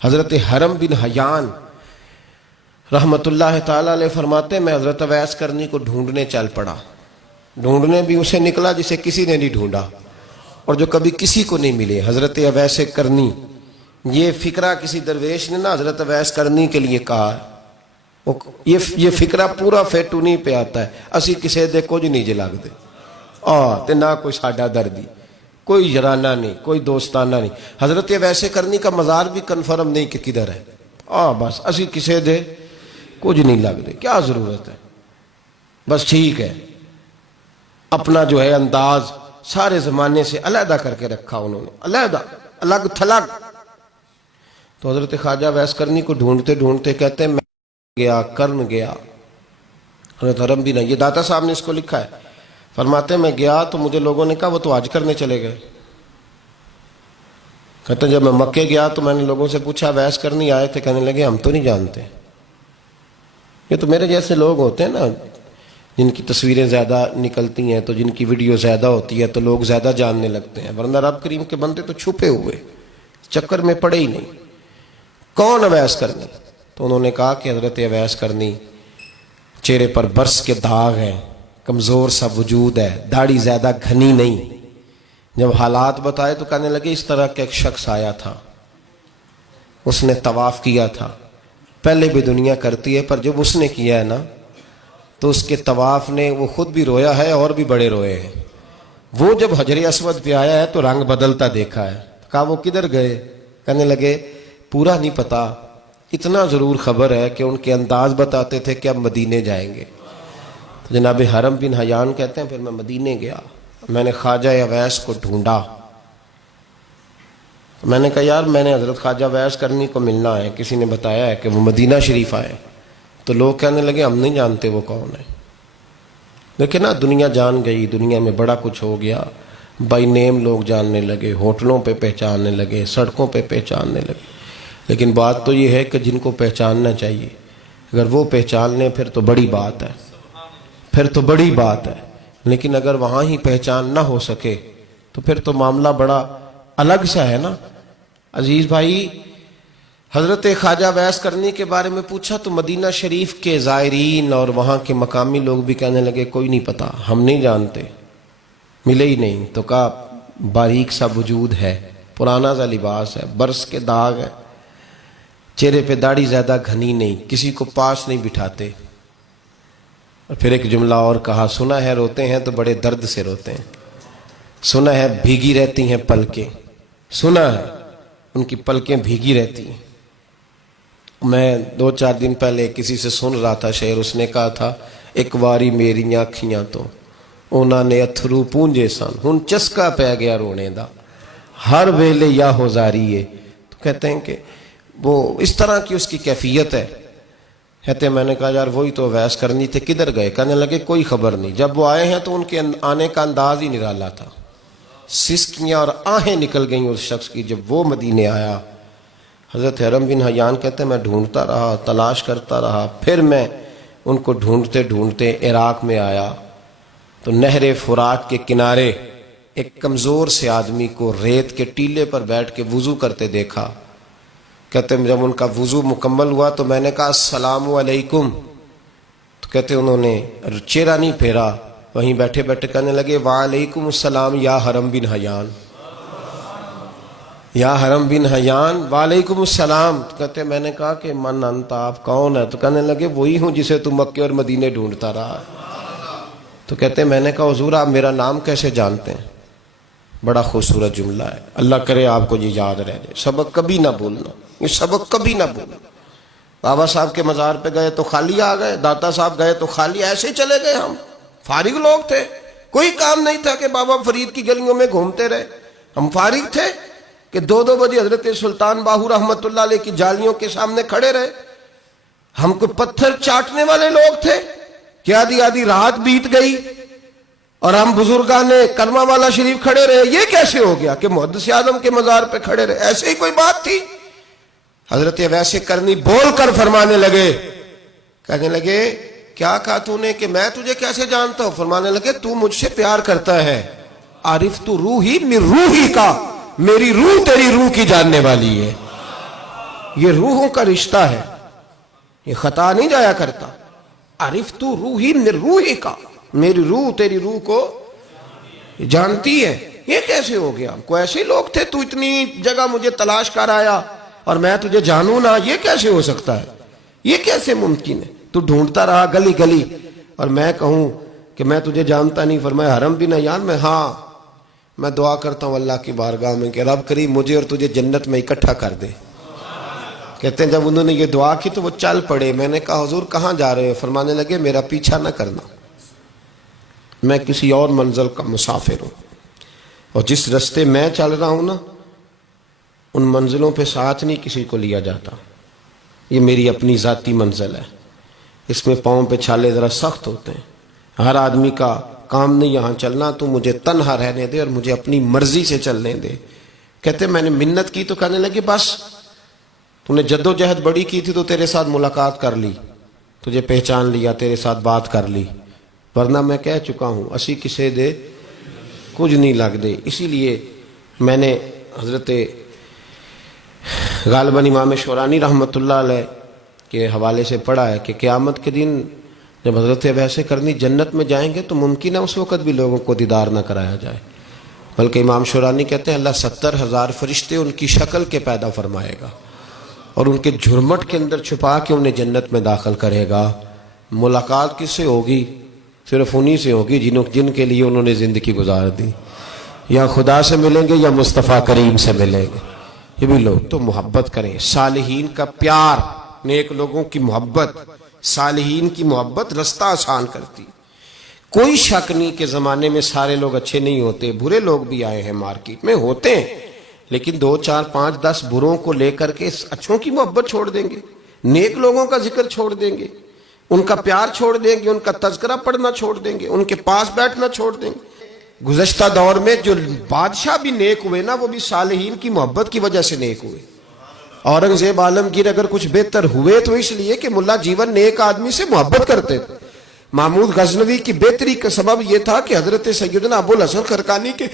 حضرت حرم بن حیان رحمت اللہ تعالیٰ علیہ فرماتے ہیں میں حضرت اویس کرنی کو ڈھونڈنے چل پڑا. ڈھونڈنے بھی اسے نکلا جسے کسی نے نہیں ڈھونڈا اور جو کبھی کسی کو نہیں ملے. حضرت اویس کرنی، یہ فکرہ کسی درویش نے نا حضرت اویس کرنی کے لیے کہا. یہ فکرہ پورا فیٹونی پہ آتا ہے. اسی کسی دے کچھ نہیں جے لگ دے تے نہ کوئی ساڈا دردی، کوئی جرانہ نہیں، کوئی دوستانہ نہیں. حضرت اویس کرنی کا مزار بھی کنفرم نہیں کہ کدھر ہے. بس اسی کسی دے کچھ نہیں لگ دے. کیا ضرورت ہے؟ بس ٹھیک ہے، اپنا جو ہے انداز سارے زمانے سے علیحدہ کر کے رکھا انہوں نے، علیحدہ، الگ تھلگ. تو حضرت خواجہ اویس کرنی کو ڈھونڈتے ڈھونڈتے کہتے ہیں میں گیا، کرن گیا. حضرت حرم بھی نہیں، یہ داتا صاحب نے اس کو لکھا ہے. فرماتے ہیں میں گیا تو مجھے لوگوں نے کہا وہ تو حج کرنے چلے گئے. کہتے ہیں جب میں مکے گیا تو میں نے لوگوں سے پوچھا اویس کرنی آئے تھے؟ کہنے لگے ہم تو نہیں جانتے. یہ تو میرے جیسے لوگ ہوتے ہیں نا جن کی تصویریں زیادہ نکلتی ہیں تو جن کی ویڈیو زیادہ ہوتی ہے تو لوگ زیادہ جاننے لگتے ہیں، ورنہ رب کریم کے بندے تو چھپے ہوئے چکر میں پڑے ہی نہیں. کون اویس کرنی؟ تو انہوں نے کہا کہ حضرت اویس کرنی، چہرے پر برس کے داغ ہیں، کمزور سا وجود ہے، داڑھی زیادہ گھنی نہیں. جب حالات بتائے تو کہنے لگے اس طرح کا ایک شخص آیا تھا، اس نے طواف کیا تھا. پہلے بھی دنیا کرتی ہے پر جب اس نے کیا ہے نا تو اس کے طواف نے وہ خود بھی رویا ہے اور بھی بڑے روئے ہیں. وہ جب حجر اسود پہ آیا ہے تو رنگ بدلتا دیکھا ہے. کہا وہ کدھر گئے؟ کہنے لگے پورا نہیں پتا، اتنا ضرور خبر ہے کہ ان کے انداز بتاتے تھے کہ اب مدینے جائیں گے. تو جناب حرم بن حیان کہتے ہیں پھر میں مدینے گیا، میں نے خواجہ اویس کو ڈھونڈا. میں نے کہا یار میں نے حضرت خواجہ اویس کرنی کو ملنا ہے، کسی نے بتایا ہے کہ وہ مدینہ شریف آئے. تو لوگ کہنے لگے ہم نہیں جانتے وہ کون ہے. دیکھیں نا دنیا جان گئی، دنیا میں بڑا کچھ ہو گیا. بائی نیم لوگ جاننے لگے، ہوٹلوں پہ پہچاننے لگے، سڑکوں پہ پہچاننے لگے. لیکن بات تو یہ ہے کہ جن کو پہچاننا چاہیے اگر وہ پہچان لیں پھر تو بڑی بات ہے، پھر تو بڑی بات ہے. لیکن اگر وہاں ہی پہچان نہ ہو سکے تو پھر تو معاملہ بڑا الگ سا ہے نا. عزیز بھائی، حضرت خواجہ اویس کرنی کے بارے میں پوچھا تو مدینہ شریف کے زائرین اور وہاں کے مقامی لوگ بھی کہنے لگے کوئی نہیں پتا، ہم نہیں جانتے، ملے ہی نہیں. تو کہا باریک سا وجود ہے، پرانا سا لباس ہے، برس کے داغ ہے، چہرے پہ داڑھی زیادہ گھنی نہیں، کسی کو پاس نہیں بٹھاتے. اور پھر ایک جملہ اور کہا سنا ہے روتے ہیں تو بڑے درد سے روتے ہیں، سنا ہے بھیگی رہتی ہیں پلکیں، سنا ہے ان کی پلکیں بھیگی رہتی ہیں. میں 2-4 دن پہلے کسی سے سن رہا تھا شعر، اس نے کہا تھا ایک واری میری آنکھیاں تو انہوں نے اتھرو پونجے سن ہن چسکا پہ گیا رونے دا ہر ویلے یا ہو زاری ہے. تو کہتے ہیں کہ وہ اس طرح کی اس کی کیفیت ہے. کہتے ہیں میں نے کہا یار وہی تو اویس کرنی تھے، کدھر گئے؟ کہنے لگے کوئی خبر نہیں. جب وہ آئے ہیں تو ان کے آنے کا انداز ہی نرالا تھا، سسکیاں اور آہیں نکل گئیں اس شخص کی جب وہ مدینے آیا. حضرت حرم بن حیان کہتے ہیں میں ڈھونڈتا رہا، تلاش کرتا رہا، پھر میں ان کو ڈھونڈتے ڈھونڈتے عراق میں آیا تو نہر فرات کے کنارے ایک کمزور سے آدمی کو ریت کے ٹیلے پر بیٹھ کے وضو کرتے دیکھا. کہتے ہیں جب ان کا وضو مکمل ہوا تو میں نے کہا السلام علیکم. تو کہتے ہیں انہوں نے چہرہ نہیں پھیرا، وہیں بیٹھے بیٹھے کہنے لگے وعلیکم السلام یا حرم بن حیان، یا حرم بن حیان وعلیکم السلام. تو کہتے ہیں میں نے کہا کہ من انت، آپ کون ہے؟ تو کہنے لگے وہی ہوں جسے تم مکے اور مدینے ڈھونڈتا رہا. تو کہتے ہیں میں نے کہا حضور آپ میرا نام کیسے جانتے ہیں؟ بڑا خوبصورت جملہ ہے، اللہ کرے آپ کو یہ یاد رہ جائے. سبق کبھی نہ بھولنا، یہ سبق کبھی نہ بھولنا. بابا صاحب کے مزار پہ گئے تو خالی آ گئے، داتا صاحب گئے تو خالی، ایسے ہی چلے گئے. ہم فارغ لوگ تھے، کوئی کام نہیں تھا کہ بابا فرید کی گلیوں میں گھومتے رہے. ہم فارغ تھے کہ 2 بجے حضرت سلطان باہو رحمت اللہ علیہ کی جالیوں کے سامنے کھڑے رہے. ہم کو پتھر چاٹنے والے لوگ تھے کہ آدھی رات بیت گئی اور ہم بزرگان کرما والا شریف کھڑے رہے. یہ کیسے ہو گیا کہ محدث اعظم کے مزار پہ کھڑے رہے؟ ایسے ہی کوئی بات تھی؟ حضرت اویس کرنی بول کر فرمانے لگے، کہنے لگے کیا کہا تو نے کہ میں تجھے کیسے جانتا ہوں؟ فرمانے لگے تو مجھ سے پیار کرتا ہے، عارف تو روحی من روحی کا، میری روح تیری روح کی جاننے والی ہے. یہ روحوں کا رشتہ ہے، یہ خطا نہیں جایا کرتا. عرفت روحی من روحی کا، میری روح تیری روح کو جانتی ہے. یہ کیسے ہو گیا؟ کوئی ایسے لوگ تھے تو اتنی جگہ مجھے تلاش کر آیا اور میں تجھے جانوں نہ؟ یہ کیسے ہو سکتا ہے؟ یہ کیسے ممکن ہے؟ تو ڈھونڈتا رہا گلی گلی اور میں کہوں کہ میں تجھے جانتا نہیں. فرمایا حرم بھی نہ جان میں، ہاں میں دعا کرتا ہوں اللہ کی بارگاہ میں کہ رب کریم مجھے اور تجھے جنت میں اکٹھا کر دے. کہتے ہیں جب انہوں نے یہ دعا کی تو وہ چل پڑے. میں نے کہا حضور کہاں جا رہے ہو؟ فرمانے لگے میرا پیچھا نہ کرنا، میں کسی اور منزل کا مسافر ہوں، اور جس رستے میں چل رہا ہوں نا ان منزلوں پہ ساتھ نہیں کسی کو لیا جاتا. یہ میری اپنی ذاتی منزل ہے، اس میں پاؤں پہ چھالے ذرا سخت ہوتے ہیں. ہر آدمی کا کام نہیں یہاں چلنا، تو مجھے تنہا رہنے دے اور مجھے اپنی مرضی سے چلنے دے. کہتے میں نے منت کی تو کہنے لگے بس تو نے جد و جہد بڑی کی تھی تو تیرے ساتھ ملاقات کر لی، تجھے پہچان لیا، تیرے ساتھ بات کر لی، ورنہ میں کہہ چکا ہوں اسی کسے دے کچھ نہیں لگ دے. اسی لیے میں نے حضرت غالباً امام شورانی رحمۃ اللہ علیہ کے حوالے سے پڑھا ہے کہ قیامت کے دن جب حضرت ویسے کرنی جنت میں جائیں گے تو ممکن ہے اس وقت بھی لوگوں کو دیدار نہ کرایا جائے، بلکہ امام شورانی کہتے ہیں اللہ 70,000 فرشتے ان کی شکل کے پیدا فرمائے گا اور ان کے جھرمٹ کے اندر چھپا کے انہیں جنت میں داخل کرے گا. ملاقات کس سے ہوگی؟ صرف انہی سے ہوگی جن کے لیے انہوں نے زندگی گزار دی. یا خدا سے ملیں گے یا مصطفیٰ کریم سے ملیں گے. یہ بھی لوگ تو محبت کریں. صالحین کا پیار، نیک لوگوں کی محبت، صالحین کی محبت رستہ آسان کرتی. کوئی شک نہیں کہ زمانے میں سارے لوگ اچھے نہیں ہوتے، برے لوگ بھی آئے ہیں مارکیٹ میں، ہوتے ہیں، لیکن 2 4 5 10 بروں کو لے کر کے اچھوں کی محبت چھوڑ دیں گے، نیک لوگوں کا ذکر چھوڑ دیں گے، ان کا پیار چھوڑ دیں گے، ان کا تذکرہ پڑھنا چھوڑ دیں گے، ان کے پاس بیٹھنا چھوڑ دیں گے. گزشتہ دور میں جو بادشاہ بھی نیک ہوئے نا وہ بھی صالحین کی محبت کی وجہ سے نیک ہوئے. اورنگزیب عالمگیر اگر کچھ بہتر ہوئے تو اس لیے کہ ملا جیون نیک آدمی سے محبت کرتے تھے. محمود غزنوی کی بہتری کا سبب یہ تھا کہ حضرت سیدنا ابو الحسن خرقانی کے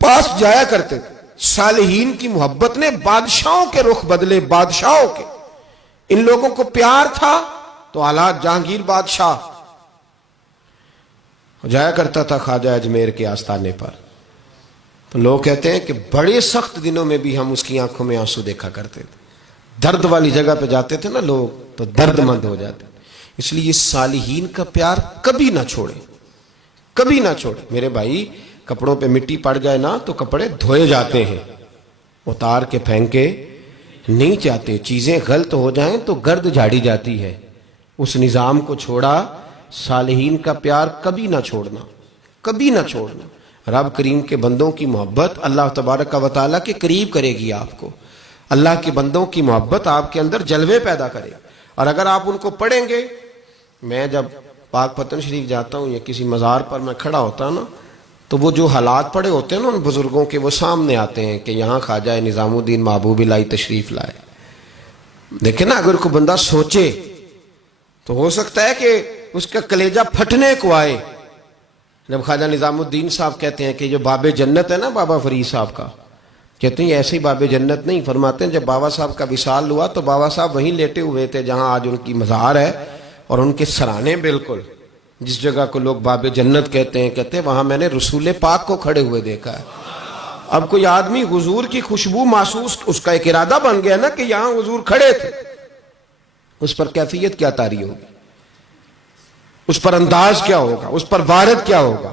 پاس جایا کرتے تھے. صالحین کی محبت نے بادشاہوں کے رخ بدلے، بادشاہوں کے. ان لوگوں کو پیار تھا تو حالات جہانگیر بادشاہ جایا کرتا تھا خواجہ اجمیر کے آستانے پر، تو لوگ کہتے ہیں کہ بڑے سخت دنوں میں بھی ہم اس کی آنکھوں میں آنسو دیکھا کرتے تھے. درد والی جگہ پہ جاتے تھے نا لوگ تو درد مند ہو جاتے. اس لیے صالحین کا پیار کبھی نہ چھوڑے، کبھی نہ چھوڑے. میرے بھائی کپڑوں پہ مٹی پڑ جائے نا تو کپڑے دھوئے جاتے ہیں، اتار کے پھینکے نہیں چاہتے. چیزیں غلط ہو جائیں تو گرد جھاڑی جاتی ہے. اس نظام کو چھوڑا. صالحین کا پیار کبھی نہ چھوڑنا، کبھی نہ چھوڑنا. رب کریم کے بندوں کی محبت اللہ تبارک و تعالیٰ کے قریب کرے گی آپ کو. اللہ کے بندوں کی محبت آپ کے اندر جلوے پیدا کرے. اور اگر آپ ان کو پڑھیں گے، میں جب پاک پتن شریف جاتا ہوں یا کسی مزار پر میں کھڑا ہوتا ہوں نا تو وہ جو حالات پڑے ہوتے ہیں نا ان بزرگوں کے وہ سامنے آتے ہیں کہ یہاں خواجہ نظام الدین محبوب الہی تشریف لائے. دیکھیں نا اگر کوئی بندہ سوچے تو ہو سکتا ہے کہ اس کا کلیجہ پھٹنے کو آئے جب خواجہ نظام الدین صاحب کہتے ہیں کہ جو باب جنت ہے نا بابا فرید صاحب کا، کہتے ہیں ایسے ہی باب جنت نہیں. فرماتے ہیں جب بابا صاحب کا وصال ہوا تو بابا صاحب وہیں لیٹے ہوئے تھے جہاں آج ان کی مزار ہے، اور ان کے سرانے بالکل جس جگہ کو لوگ باب جنت کہتے ہیں وہاں میں نے رسول پاک کو کھڑے ہوئے دیکھا ہے. اب کوئی آدمی حضور کی خوشبو محسوس، اس کا ایک ارادہ بن گیا نا کہ یہاں حضور کھڑے تھے، اس پر کیفیت کیا طاری ہوگی، اس پر انداز کیا ہوگا، اس پر وارد کیا ہوگا،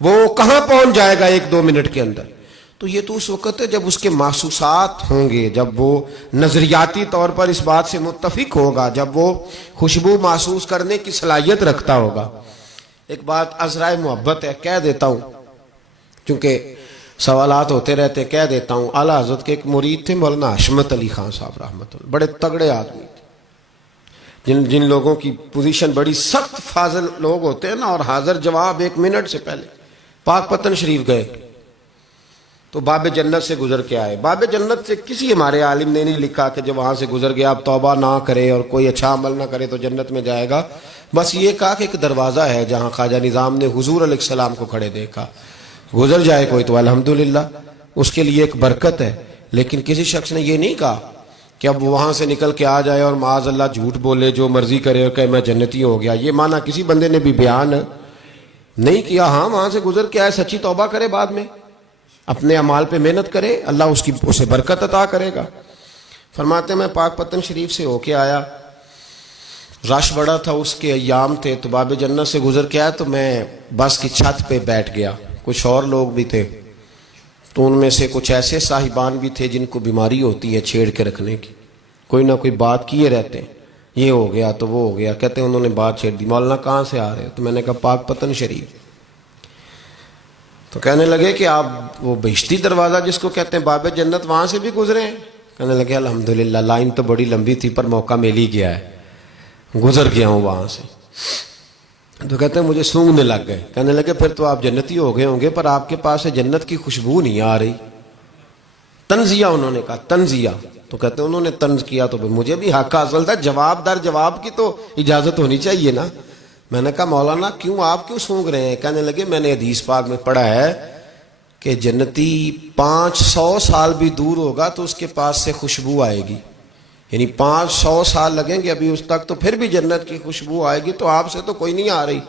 وہ کہاں پہنچ جائے گا 1-2 منٹ کے اندر. تو یہ تو اس وقت ہے جب اس کے محسوسات ہوں گے، جب وہ نظریاتی طور پر اس بات سے متفق ہوگا، جب وہ خوشبو محسوس کرنے کی صلاحیت رکھتا ہوگا. ایک بات عذرائے محبت ہے، کہہ دیتا ہوں کیونکہ سوالات ہوتے رہتے، کہہ دیتا ہوں. اعلیٰ حضرت کے ایک مرید تھے مولانا حشمت علی خان صاحب رحمۃ اللہ، بڑے تگڑے آدمی تھے. جن لوگوں کی پوزیشن بڑی سخت فاضل لوگ ہوتے ہیں نا، اور حاضر جواب 1 منٹ سے پہلے. پاک پتن شریف گئے تو باب جنت سے گزر کے آئے. باب جنت سے کسی ہمارے عالم نے نہیں لکھا کہ جب وہاں سے گزر گیا اب توبہ نہ کرے اور کوئی اچھا عمل نہ کرے تو جنت میں جائے گا. بس یہ کہا کہ ایک دروازہ ہے جہاں خواجہ نظام نے حضور علیہ السلام کو کھڑے دیکھا، گزر جائے کوئی تو الحمدللہ اس کے لیے ایک برکت ہے. لیکن کسی شخص نے یہ نہیں کہا کہ اب وہاں سے نکل کے آ جائے اور معاذ اللہ جھوٹ بولے، جو مرضی کرے اور کہ میں جنتی ہو گیا، یہ معنی کسی بندے نے بھی بیان نہیں کیا۔ ہاں وہاں سے گزر کے آئے، سچی توبہ کرے، بعد میں اپنے اعمال پہ محنت کرے، اللہ اسے برکت عطا کرے گا۔ فرماتے ہیں میں پاک پتن شریف سے ہو کے آیا، رش بڑا تھا، اس کے ایام تھے، تو باب جنت سے گزر کے آیا تو میں بس کی چھت پہ بیٹھ گیا۔ کچھ اور لوگ بھی تھے، تو ان میں سے کچھ ایسے صاحبان بھی تھے جن کو بیماری ہوتی ہے چھیڑ کے رکھنے کی، کوئی نہ کوئی بات کیے رہتے ہیں، یہ ہو گیا تو وہ ہو گیا، کہتے ہیں انہوں نے بات چھیڑ دی، مولانا کہاں سے آ رہے ہو؟ تو میں نے کہا پاک پتن شریف۔ تو کہنے لگے کہ آپ وہ بہشتی دروازہ جس کو کہتے ہیں باب جنت، وہاں سے بھی گزرے ہیں؟ کہنے لگے الحمدللہ، لائن تو بڑی لمبی تھی پر موقع مل ہی گیا ہے، گزر گیا ہوں وہاں سے۔ تو کہتے ہیں مجھے سونگنے لگ گئے۔ کہنے لگے پھر تو آپ جنتی ہو گئے ہوں گے، پر آپ کے پاس سے جنت کی خوشبو نہیں آ رہی۔ تنزیہ، انہوں نے کہا تنزیہ۔ تو کہتے ہیں انہوں نے طنز کیا تو مجھے بھی حق حاصل تھا، جواب در جواب کی تو اجازت ہونی چاہیے نا۔ میں نے کہا مولانا آپ کیوں سونگ رہے ہیں؟ کہنے لگے میں نے حدیث پاک میں پڑھا ہے کہ جنتی 500 سال بھی دور ہوگا تو اس کے پاس سے خوشبو آئے گی، یعنی 500 سال لگیں گے ابھی اس تک، تو پھر بھی جنت کی خوشبو آئے گی، تو آپ سے تو کوئی نہیں آ رہی۔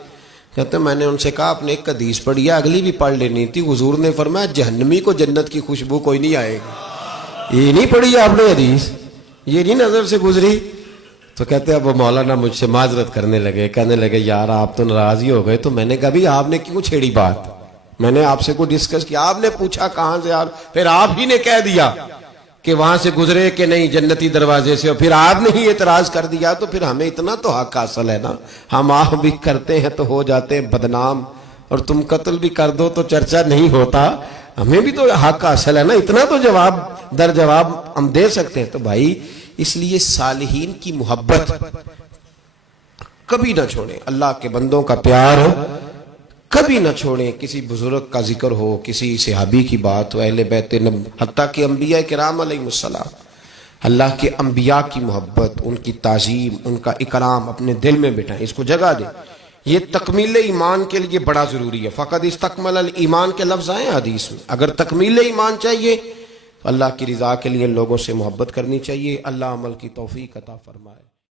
کہتے ہیں میں نے ان سے کہا آپ نے ایک حدیث پڑھی ہے، اگلی بھی پڑھ لینی تھی، حضور نے فرمایا جہنمی کو جنت کی خوشبو کوئی نہیں آئے گی۔ یہ نہیں پڑھی آپ نے حدیث، یہ نہیں نظر سے گزری؟ تو کہتے ہیں اب وہ مولانا مجھ سے معذرت کرنے لگے، کہنے لگے یار آپ تو ناراض ہی ہو گئے۔ تو میں نے کہا بھی آپ نے کیوں چھیڑی بات؟ میں نے آپ سے کوئی ڈسکس کیا؟ آپ نے پوچھا کہاں سے، یار پھر آپ ہی نے کہہ دیا کہ وہاں سے گزرے کہ نہیں جنتی دروازے سے، اور پھر آپ نے ہی اعتراض کر دیا، تو پھر ہمیں اتنا تو حق حاصل ہے نا۔ ہم آپ بھی کرتے ہیں تو ہو جاتے ہیں بدنام، اور تم قتل بھی کر دو تو چرچا نہیں ہوتا، ہمیں بھی تو حق حاصل ہے نا، اتنا تو جواب در جواب ہم دے سکتے ہیں۔ تو بھائی اس لیے صالحین کی محبت کبھی نہ چھوڑیں، اللہ کے بندوں کا پیار کبھی نہ چھوڑیں، کسی بزرگ کا ذکر ہو، کسی صحابی کی بات ہو، اہل بیت حتیٰ کہ انبیاء کرام علیہ السلام، اللہ کے انبیاء کی محبت، ان کی تعظیم، ان کا اکرام اپنے دل میں بٹھائیں، اس کو جگہ دیں۔ یہ تکمیل ایمان کے لیے بڑا ضروری ہے۔ فقد استکمل الایمان کے لفظ آئے حدیث میں، اگر تکمیل ایمان چاہیے تو اللہ کی رضا کے لیے لوگوں سے محبت کرنی چاہیے۔ اللہ عمل کی توفیق عطا فرمائے۔